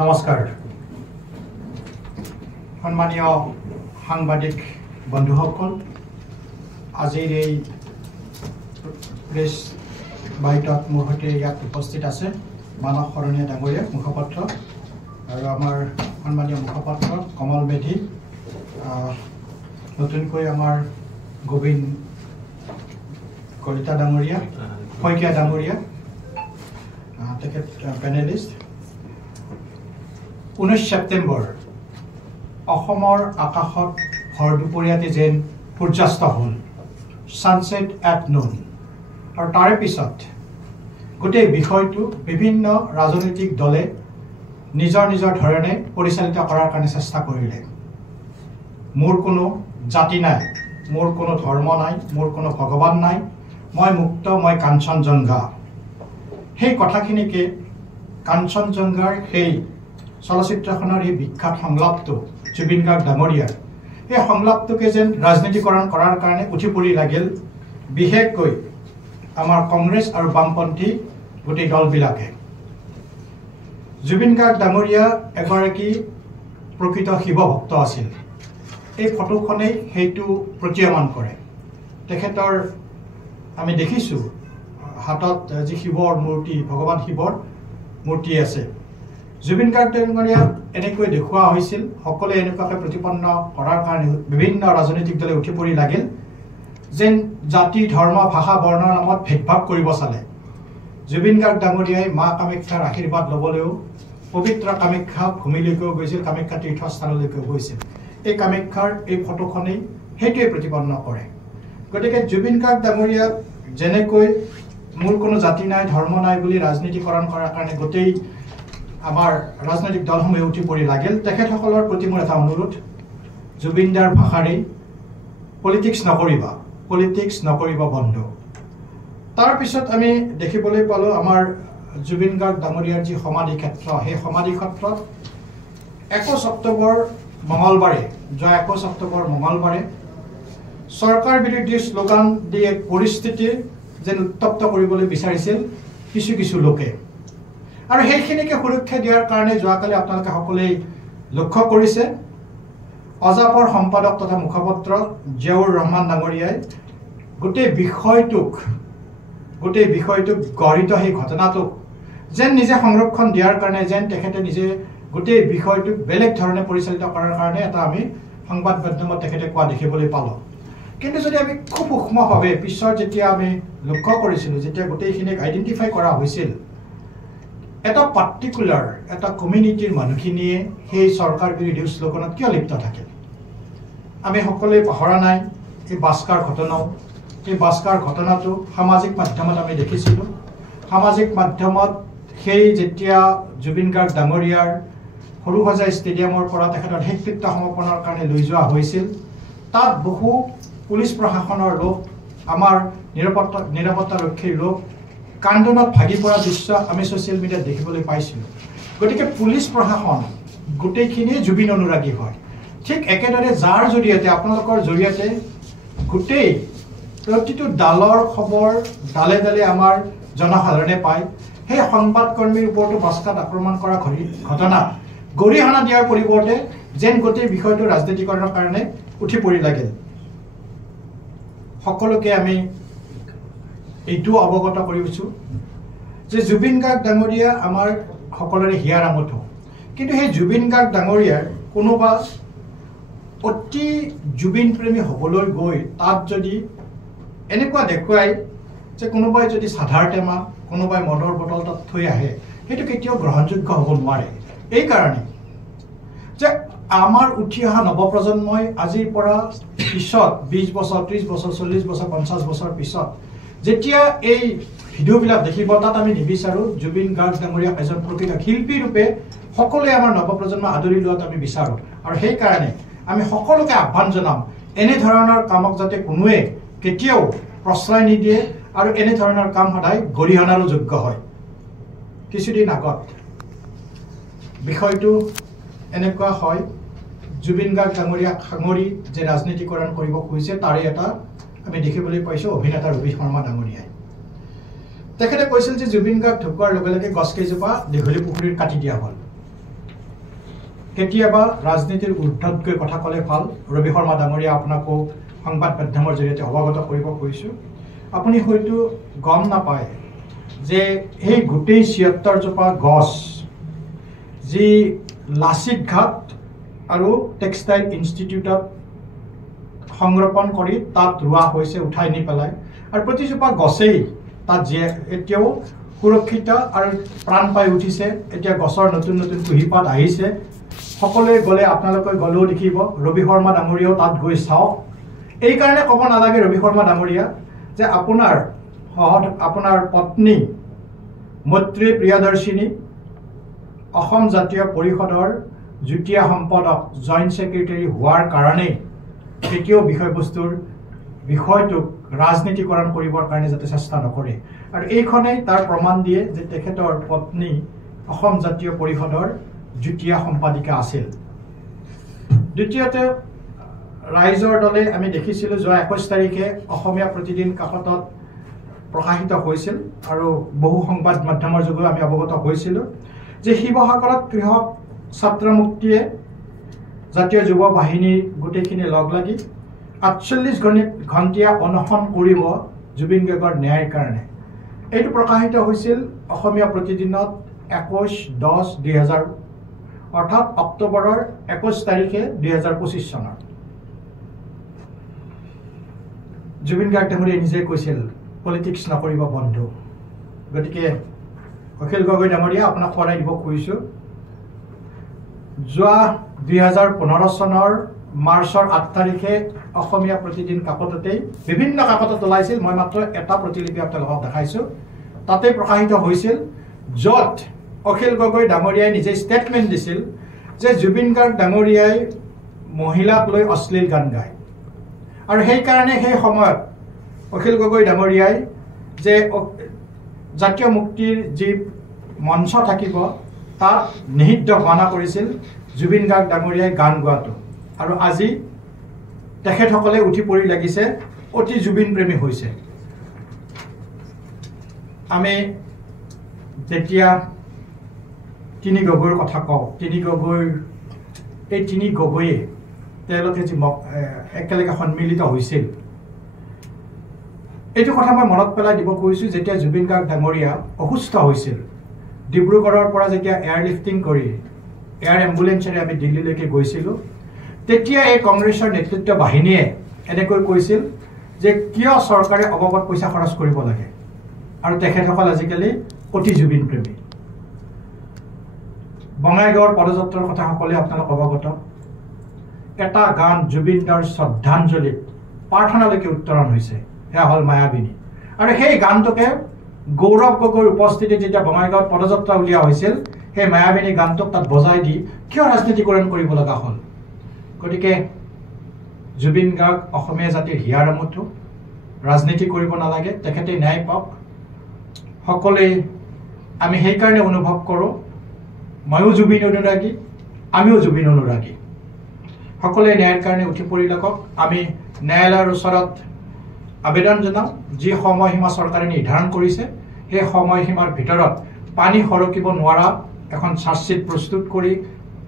নমস্কাৰ সন্মানীয় সাংবাদিক বন্ধুসকল আজিৰ এই প্ৰেছ বাইটত মোৰ সৈতে ইয়াত উপস্থিত আছে মানস শৰণীয়া ডাঙৰীয়া মুখপাত্ৰ আৰু আমাৰ সন্মানীয় মুখপাত্ৰ কমল মেধি নতুনকৈ আমাৰ গোবিন্দ কলিতা ডাঙৰীয়া শইকীয়া ডাঙৰীয়া তেখেত পেনেলিষ্ট 19 সেপ্টেম্বৰ অসমৰ আকাশত ভৰ দুপৰীয়াতে যেন সূৰ্যাস্ত হ'ল সানসেট এট নুন আৰু তাৰ পিছত গোটেই বিষয়টো বিভিন্ন ৰাজনৈতিক দলে নিজৰ নিজৰ ধৰণে পৰিচালিত কৰাৰ কাৰণে চেষ্টা কৰিলে মোৰ কোনো জাতি নাই মোৰ কোনো ধৰ্ম নাই মোৰ কোনো ভগৱান নাই মই মুক্ত মই কাঞ্চনজংঘা সেই কথাখিনিকে কাঞ্চনজংঘাৰ সেই চলচ্চিত্ৰখনৰ এই বিখ্যাত সংলাপটো জুবিন গাৰ্গ ডাঙৰীয়াৰ এই সংলাপটোকে যেন ৰাজনীতিকৰণ কৰাৰ কাৰণে উঠি পৰি লাগিল বিশেষকৈ আমাৰ কংগ্ৰেছ আৰু বামপন্থী গোটেই দলবিলাকে জুবিন গাৰ্গ ডাঙৰীয়া এগৰাকী প্ৰকৃত শিৱ ভক্ত আছিল এই ফটোখনেই সেইটো প্ৰতীয়মান কৰে তেখেতৰ আমি দেখিছোঁ হাতত যি শিৱৰ মূৰ্তি ভগৱান শিৱৰ মূৰ্তি আছে জুবিন গাৰ্গ ডাঙৰীয়া এনেকৈ দেখুওৱা হৈছিল সকলোৱে এনেকুৱাকৈ প্ৰতিপন্ন কৰাৰ কাৰণে বিভিন্ন ৰাজনৈতিক দলে উঠি পৰি লাগিল যেন জাতি ধৰ্ম ভাষা বৰ্ণৰ নামত ভেদভাৱ কৰিব চালে জুবিন গাৰ্গ ডাঙৰীয়াই মা কামাখ্যাৰ আশীৰ্বাদ ল'বলৈও পবিত্ৰ কামাখ্যা ভূমিলৈকেও গৈছিল কামাখ্যা তীৰ্থস্থানলৈকেও গৈছিল এই কামাখ্যাৰ এই ফটোখনেই সেইটোৱে প্ৰতিপন্ন কৰে গতিকে জুবিন গাৰ্গ ডাঙৰীয়াক যেনেকৈ মোৰ কোনো জাতি নাই ধৰ্ম নাই বুলি ৰাজনীতিকৰণ কৰাৰ কাৰণে গোটেই আমাৰ ৰাজনৈতিক দলসমূহে উঠি পৰি লাগিল তেখেতসকলৰ প্ৰতি মোৰ এটা অনুৰোধ জুবিনদাৰ ভাষাৰেই পলিটিক্স নকৰিবা বন্ধু তাৰপিছত আমি দেখিবলৈ পালোঁ আমাৰ জুবিন গাৰ্গ ডাঙৰীয়াৰ যি সমাধি ক্ষেত্ৰ সেই সমাধি ক্ষেত্ৰত 21 অক্টোবৰ মঙলবাৰে যোৱা 21 অক্টোবৰ মঙলবাৰে চৰকাৰ বিৰোধী শ্লোগান দি এক পৰিস্থিতি যেন উত্তপ্ত কৰিবলৈ বিচাৰিছিল কিছু লোকে আৰু সেইখিনিকে সুৰক্ষা দিয়াৰ কাৰণে যোৱাকালি আপোনালোকে সকলোৱে লক্ষ্য কৰিছে অজাপৰ সম্পাদক তথা মুখপাত্ৰ জিয়াউৰ ৰহমান ডাঙৰীয়াই গোটেই বিষয়টোক গঢ়িত সেই ঘটনাটোক যেন নিজে সংৰক্ষণ দিয়াৰ কাৰণে যেন তেখেতে নিজে গোটেই বিষয়টোক বেলেগ ধৰণে পৰিচালিত কৰাৰ কাৰণে এটা আমি সংবাদ মাধ্যমত তেখেতে কোৱা দেখিবলৈ পালোঁ কিন্তু যদি আমি খুব সূক্ষ্মভাৱে পিছৰ যেতিয়া আমি লক্ষ্য কৰিছিলোঁ যেতিয়া গোটেইখিনিক আইডেণ্টিফাই কৰা হৈছিল এটা পাৰ্টিকুলাৰ এটা কমিউনিটিৰ মানুহখিনিয়ে সেই চৰকাৰ বিৰোধী শ্লোগানত কিয় লিপ্ত থাকে আমি সকলোৱে পাহৰা নাই এই বাস্কাৰ ঘটনাটো সামাজিক মাধ্যমত আমি দেখিছিলোঁ সামাজিক মাধ্যমত সেই যেতিয়া জুবিন গাৰ্গ ডাঙৰীয়াৰ সৰুসজাই ষ্টেডিয়ামৰ পৰা তেখেতৰ শেষকৃত্য সমাপনৰ কাৰণে লৈ যোৱা হৈছিল তাত বহু পুলিচ প্ৰশাসনৰ লোক আমাৰ নিৰাপত্তাৰক্ষীৰ লোক কান্দোনত ভাগি পৰা দৃশ্য আমি ছ'চিয়েল মিডিয়াত দেখিবলৈ পাইছিলোঁ গতিকে পুলিচ প্ৰশাসন গোটেইখিনিয়ে জুবিন অনুৰাগী হয় ঠিক একেদৰে যাৰ জৰিয়তে আপোনালোকৰ জৰিয়তে গোটেই প্ৰতিটো ডালৰ খবৰ ডালে ডালে আমাৰ জনসাধাৰণে পায় সেই সংবাদকৰ্মীৰ ওপৰতো বাস্কাত আক্ৰমণ কৰা ঘটনা গৰিহণা দিয়াৰ পৰিৱৰ্তে যেন গোটেই বিষয়টো ৰাজনীতিকৰণৰ কাৰণে উঠি পৰি লাগিল সকলোকে আমি এইটো অৱগত কৰিছোঁ যে জুবিন গাৰ্গ ডাঙৰীয়া আমাৰ সকলোৰে হিয়াৰ আমঠু কিন্তু সেই জুবিন গাৰ্গ ডাঙৰীয়াৰ কোনোবা অতি জুবিন প্ৰেমী হ'বলৈ গৈ তাত যদি এনেকুৱা দেখুৱাই যে কোনোবাই যদি চাধাৰ টেমা কোনোবাই মদৰ বটল তাত থৈ আহে সেইটো কেতিয়াও গ্ৰহণযোগ্য হ'ব নোৱাৰে এইকাৰণে যে আমাৰ উঠি অহা নৱপ্ৰজন্মই আজিৰ পৰা পিছত 20 বছৰ 30 বছৰ 40 বছৰ 50 বছৰ পিছত যেতিয়া এই ভিডিঅ'বিলাক দেখিব তাত আমি নিবিচাৰোঁ জুবিন গাৰ্গ ডাঙৰীয়াক এজন প্ৰকৃত শিল্পী ৰূপে সকলোৱে আমাৰ নৱপ্ৰজন্ম আদৰি লোৱাত আমি বিচাৰোঁ আৰু সেইকাৰণে আমি সকলোকে আহ্বান জনাম এনেধৰণৰ কামক যাতে কোনোৱে কেতিয়াও প্ৰশ্ৰয় নিদিয়ে আৰু এনেধৰণৰ কাম সদায় গৰিহণাৰো যোগ্য হয় কিছুদিন আগত বিষয়টো এনেকুৱা হয় জুবিন গাৰ্গ ডাঙৰীয়াক সাঙুৰি যে ৰাজনীতিকৰণ কৰিব খুজিছে তাৰে এটা আমি দেখিবলৈ পাইছোঁ অভিনেতা ৰবি শৰ্মা ডাঙৰীয়াই তেখেতে কৈছিল যে জুবিন গাৰ্গ ঢুকোৱাৰ লগে লগে গছ কেইজোপা দীঘলী পুখুৰীত কাটি দিয়া হ'ল কেতিয়াবা ৰাজনীতিৰ ঊৰ্ধত গৈ কথা ক'লে ভাল। ৰবি শৰ্মা ডাঙৰীয়া আপোনাকো সংবাদ মাধ্যমৰ জৰিয়তে অৱগত কৰিব খুজিছোঁ। আপুনি হয়তো গম নাপায় যে এই গোটেই ৭৬ জোপা গছ যি লাচিত ঘাট আৰু টেক্সটাইল ইনষ্টিটিউটত সংৰক্ষণ কৰি তাত ৰোৱা হৈছে, উঠাই নি পেলাই, আৰু প্ৰতিজোপা গছেই তাত এতিয়াও সুৰক্ষিত আৰু প্ৰাণ পাই উঠিছে। এতিয়া গছৰ নতুন নতুন কুঁহিপাত আহিছে। সকলোৱে গ'লে আপোনালোকে গ'লেও দেখিব। ৰবি শৰ্মা ডাঙৰীয়াও তাত গৈ চাওক। এইকাৰণে ক'ব নালাগে ৰবি শৰ্মা ডাঙৰীয়া যে আপোনাৰ পত্নী মৈত্ৰী প্ৰিয়দৰ্শিনী অসম জাতীয় পৰিষদৰ যুটীয়া সম্পাদক জইণ্ট ছেক্ৰেটাৰী হোৱাৰ কাৰণেই কেতিয়াও বিষয়টোক ৰাজনীতিকৰণ কৰিবৰ কাৰণে যাতে চেষ্টা নকৰে। আৰু এইখনেই তাৰ প্ৰমাণ দিয়ে যে তেখেতৰ পত্নী অসম জাতীয় পৰিষদৰ যুটীয়া সম্পাদিকা আছিল। দ্বিতীয়তে, ৰাইজৰ দলে আমি দেখিছিলোঁ যোৱা ২১ তাৰিখে অসমীয়া প্ৰতিদিন কাকতত প্ৰকাশিত হৈছিল আৰু বহু সংবাদ মাধ্যমৰ যোগেও আমি অৱগত হৈছিলোঁ যে শিৱসাগৰত কৃষক ছাত্ৰ মুক্তিয়ে জাতীয় যুৱ বাহিনীৰ গোটেইখিনি লগ লাগি ৪৮ ঘণ্টীয়া অনশন কৰিব জুবিন গাৰ্গৰ ন্যায়ৰ কাৰণে। এইটো প্ৰকাশিত হৈছিল অসমীয়া প্ৰতিদিনত ২১/১০/২০০০ অৰ্থাৎ অক্টোবৰৰ ২১ তাৰিখে ২০২৫ চনৰ। জুবিন গাৰ্গ ডাঙৰীয়াই নিজে কৈছিল পলিটিক্স নকৰিব বন্ধু। গতিকে অখিল গগৈ ডাঙৰীয়া আপোনাক সোঁৱৰাই দিব খুজিছোঁ, যোৱা ২০১৫ চনৰ মাৰ্চৰ ৮ তাৰিখে অসমীয়া প্ৰতিদিন কাকততেই বিভিন্ন কাকতত ওলাইছিল, মই মাত্ৰ এটা প্ৰতিলিপি আপোনালোকক দেখাইছোঁ, তাতে প্ৰকাশিত হৈছিল, য'ত অখিল গগৈ ডাঙৰীয়াই নিজে ষ্টেটমেণ্ট দিছিল যে জুবিন গাৰ্গ ডাঙৰীয়াই মহিলাক লৈ অশ্লীল গান গায়। আৰু সেইকাৰণে সেই সময়ত অখিল গগৈ ডাঙৰীয়াই যে জাতীয় মুক্তিৰ যি মঞ্চ থাকিব তাত নিষিদ্ধ ঘোষণা কৰিছিল জুবিন গাৰ্গ ডাঙৰীয়াই গান গোৱাটো। আৰু আজি তেখেতসকলে উঠি পৰি লাগিছে, অতি জুবিন প্ৰেমী হৈছে। আমি যেতিয়া তিনি গগৈৰ কথা কওঁ, এই তিনি গগৈয়ে তেওঁলোকে যি একেলগে সন্মিলিত হৈছিল, এইটো কথা মই মনত পেলাই দিব খুজিছোঁ। যেতিয়া জুবিন গাৰ্গ ডাঙৰীয়া অসুস্থ হৈছিল, ডিব্ৰুগড়ৰ পৰা যেতিয়া এয়াৰলিফটিং কৰি এয়াৰ এম্বুলেঞ্চেৰে আমি দিল্লীলৈকে গৈছিলোঁ, তেতিয়া এই কংগ্ৰেছৰ নেতৃত্ব বাহিনীয়ে এনেকৈ কৈছিল যে কিয় চৰকাৰে অবাবত পইচা খৰচ কৰিব লাগে। আৰু তেখেতসকল আজিকালি অতি জুবিন প্ৰেমী। বঙাইগাঁৱৰ পদযাত্ৰাৰ কথা সকলোৱে আপোনালোক অৱগত। এটা গান জুবিন দাৰ শ্ৰদ্ধাঞ্জলিত প্ৰাৰ্থনালৈকে উত্তৰণ হৈছে, সেয়া হ'ল মায়াবিনী। আৰু সেই গানটোকে গৌৰৱ গগৈৰ উপস্থিতিত যেতিয়া বঙাইগাঁৱত পদযাত্ৰা উলিওৱা হৈছিল, সেই মায়াবিনী গানটোক তাত বজাই দি কিয় ৰাজনীতিকৰণ কৰিব লগা হ'ল। গতিকে জুবিন গাৰ্গ অসমীয়া জাতিৰ হিয়াৰ আমঠু, ৰাজনীতি কৰিব নালাগে, তেখেতে ন্যায় পাওক। সকলোৱে আমি সেইকাৰণে অনুভৱ কৰোঁ, ময়ো জুবিন অনুৰাগী, আমিও জুবিন অনুৰাগী। সকলোৱে ন্যায়ৰ কাৰণে উঠি পৰি লাগক। আমি ন্যায়ালয়ৰ ওচৰত আবেদন জনাওঁ, যি সময়সীমা চৰকাৰে নিৰ্ধাৰণ কৰিছে সেই সময়সীমাৰ ভিতৰত পানী সৰকিব নোৱাৰা এখন চাৰ্জশ্বিট প্ৰস্তুত কৰি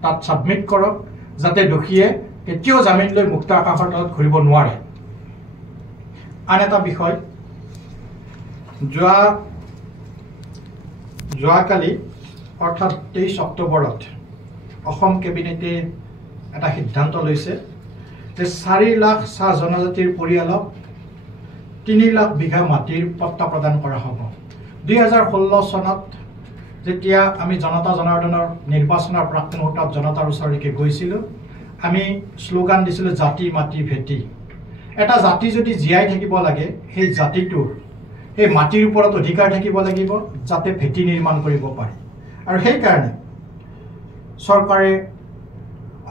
তাত ছাবমিট কৰক, যাতে দোষীয়ে কেতিয়াও জামিন লৈ মুক্ত আকাশৰ তলত ঘূৰিব নোৱাৰে। আন এটা বিষয়, যোৱাকালি অৰ্থাৎ ২৩ অক্টোবৰত অসম কেবিনেটে এটা সিদ্ধান্ত লৈছে যে ৪ লাখ চাহ জনজাতিৰ পৰিয়ালক ৩ লাখ বিঘা মাটিৰ পট্টা প্ৰদান কৰা হ'ব। ২০১৬ চনত যেতিয়া আমি জনতা জনাৰ্দনৰ নিৰ্বাচনৰ প্ৰাক মুহূৰ্তত জনতাৰ ওচৰলৈকে গৈছিলোঁ, আমি শ্লোগান দিছিলোঁ জাতি মাটি ভেটি। এটা জাতি যদি জীয়াই থাকিব লাগে, সেই জাতিটোৰ সেই মাটিৰ ওপৰত অধিকাৰ থাকিব লাগিব, যাতে ভেটি নিৰ্মাণ কৰিব পাৰি। আৰু সেইকাৰণে চৰকাৰে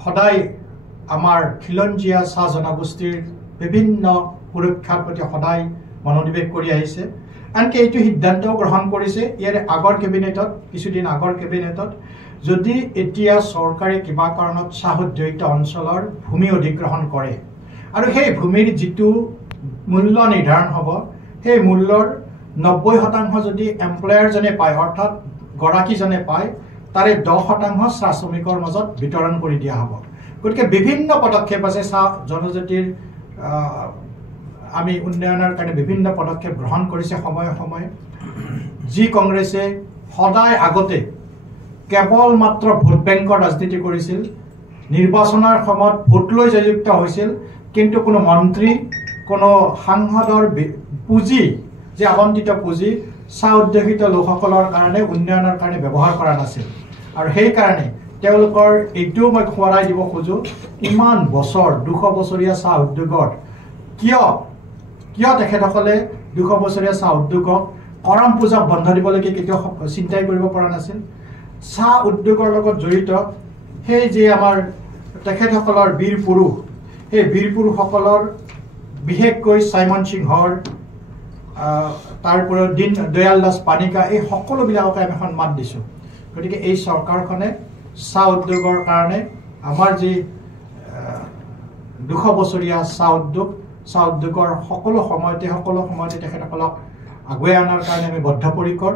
সদায় আমাৰ খিলঞ্জীয়া চাহ জনগোষ্ঠীৰ বিভিন্ন সুৰক্ষাৰ প্ৰতি সদায় মনোনিৱেশ কৰি আহিছে। আনকি এইটো সিদ্ধান্তও গ্ৰহণ কৰিছে ইয়াৰে আগৰ কেবিনেটত, কিছুদিন আগৰ কেবিনেটত, যদি এতিয়া চৰকাৰে কিবা কাৰণত চাহ উদ্যোগিত অঞ্চলৰ ভূমি অধিগ্ৰহণ কৰে আৰু সেই ভূমিৰ যিটো মূল্য নিৰ্ধাৰণ হ'ব, সেই মূল্যৰ ৯০% যদি এমপ্লয়াৰজনে পায়, অৰ্থাৎ গৰাকীজনে পায়, তাৰে 10% চাহ শ্ৰমিকৰ মাজত বিতৰণ কৰি দিয়া হ'ব গতিকে বিভিন্ন পদক্ষেপ আছে চাহ জনজাতিৰ আমি উন্নয়নৰ কাৰণে বিভিন্ন পদক্ষেপ গ্ৰহণ কৰিছে সময়ে সময়ে যি কংগ্ৰেছে সদায় আগতে কেৱল মাত্ৰ ভোট বেংকৰ ৰাজনীতি কৰিছিল নিৰ্বাচনৰ সময়ত ভোট লৈ জয়যুক্ত হৈছিল কিন্তু কোনো মন্ত্ৰী কোনো সাংসদৰ পুঁজি যে আবণ্টিত পুঁজি চাহ উদ্যোগিত লোকসকলৰ কাৰণে উন্নয়নৰ কাৰণে ব্যৱহাৰ কৰা নাছিল আৰু সেই কাৰণে তেওঁলোকৰ এইটোও মই খোৱাই দিব খোজো ইমান বছৰ 200 বছৰীয়া চাহ উদ্যোগত কিয় তেখেতসকলে 200 বছৰীয়া চাহ উদ্যোগক কৰম পূজা বন্ধ দিবলৈকে কেতিয়াও চিন্তাই কৰিব পৰা নাছিল চাহ উদ্যোগৰ লগত জড়িত সেই যে আমাৰ তেখেতসকলৰ বীৰ পুৰুষ সেই বীৰ পুৰুষসকলৰ বিশেষকৈ চাইমন সিংহৰ তারপরে দিন দয়াল দাস পানিকা এই সকলোবিলাককে আমি সন্মান দিছোঁ গতিকে এই চৰকাৰখনে চাহ উদ্যোগৰ কাৰণে আমাৰ যি 200 বছৰীয়া চাহ উদ্যোগৰ সকলো সময়তে তেখেতসকলক আগুৱাই অনাৰ কাৰণে আমি বদ্ধপৰিকৰ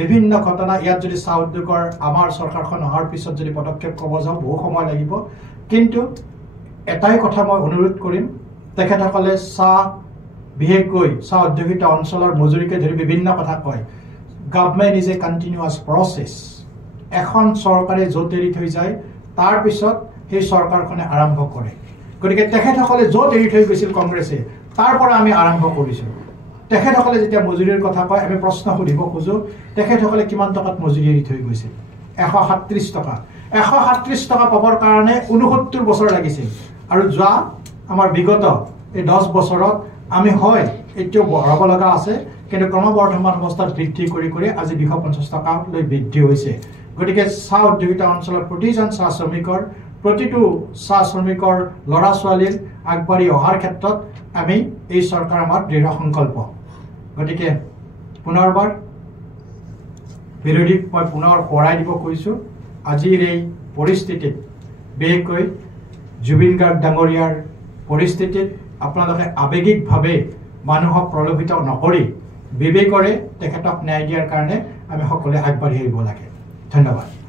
বিভিন্ন ঘটনা ইয়াত যদি চাহ উদ্যোগৰ আমাৰ চৰকাৰখন অহাৰ পিছত যদি পদক্ষেপ ক'ব যাওঁ বহু সময় লাগিব কিন্তু এটাই কথা মই অনুৰোধ কৰিম তেখেতসকলে বিশেষকৈ চাহ উদ্যোগিত অঞ্চলৰ মজুৰিকে ধৰি বিভিন্ন কথা কয় government is a continuous process এখন চৰকাৰে য'ত এৰি থৈ যায় তাৰ পিছত সেই চৰকাৰখনে আৰম্ভ কৰে গতিকে তেখেতসকলে য'ত এৰি থৈ গৈছিল কংগ্ৰেছে তাৰ পৰা আমি আৰম্ভ কৰিছোঁ তেখেতসকলে যেতিয়া মজুৰিৰ কথা কয় আমি প্ৰশ্ন সুধিব খোজো তেখেতসকলে কিমান টকাত মজুৰি এৰি থৈ গৈছিল 137 টকা 137 টকা পাবৰ কাৰণে 69 বছৰ লাগিছিল আৰু যোৱা আমাৰ বিগত এই 10 বছৰত আমি হয় এতিয়াও বঢ়াব লগা আছে কিন্তু ক্ৰমবৰ্ধমান অৱস্থাত বৃদ্ধি কৰি আজি 250 টকালৈ বৃদ্ধি হৈছে গতিকে চাহ উদ্যোগিতা অঞ্চলৰ প্ৰতিজন চাহ শ্ৰমিকৰ প্ৰতিটো চাহ শ্ৰমিকৰ ল'ৰা ছোৱালীৰ আগবাঢ়ি অহাৰ ক্ষেত্ৰত আমি এই চৰকাৰ আমাৰ দৃঢ় সংকল্প গতিকে পুনৰবাৰ বিৰোধীক মই পুনৰ পৰাই দিব কৈছোঁ আজিৰ এই পৰিস্থিতিত বিশেষকৈ জুবিন গাৰ্গ ডাঙৰীয়াৰ পৰিস্থিতিত আপোনালোকে আবেগিকভাৱে মানুহক প্ৰলোভিত নকৰি বিবেকৰে তেখেতক ন্যায় দিয়াৰ কাৰণে আমি সকলোৱে আগবাঢ়ি আহিব লাগে ধন্যবাদ